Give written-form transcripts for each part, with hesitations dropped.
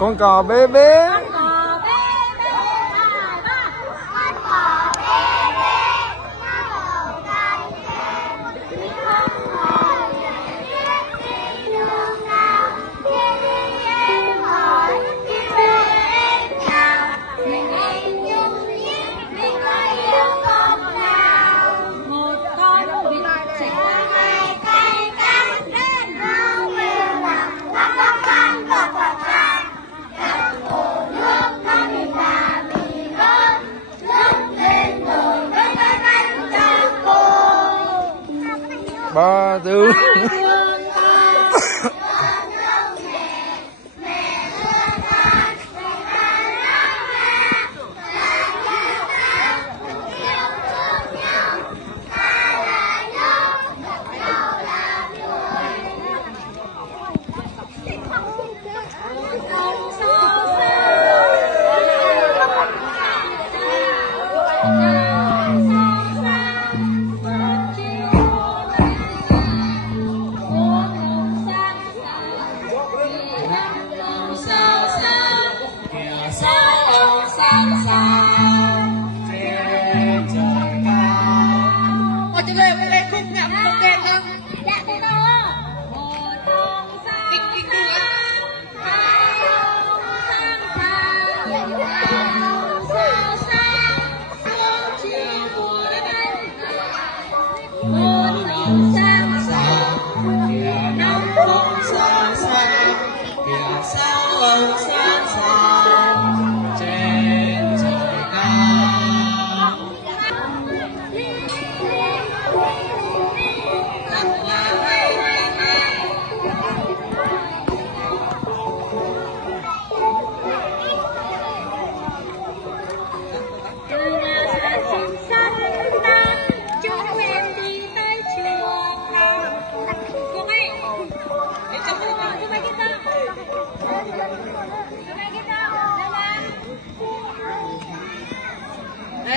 Con cò bé bé. Ba tư.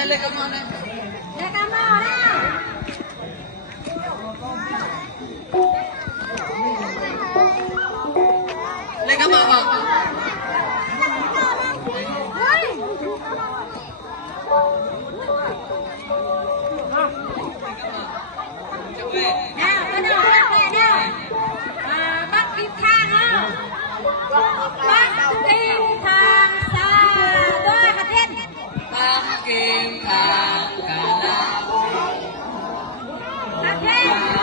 Lên cảm ơn em. Lên cảm ơn đó. Lên cảm ơn vợ. Nào, bắt đầu bắt này nào. Bắt kim thang á. Bắt kim thang xa đôi hạt thiên. Bắt kim thang cả lá. Hạt thiên.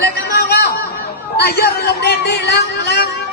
Lên cảm ơn không? Tại giờ mình lồng đèn đi lăng lăng.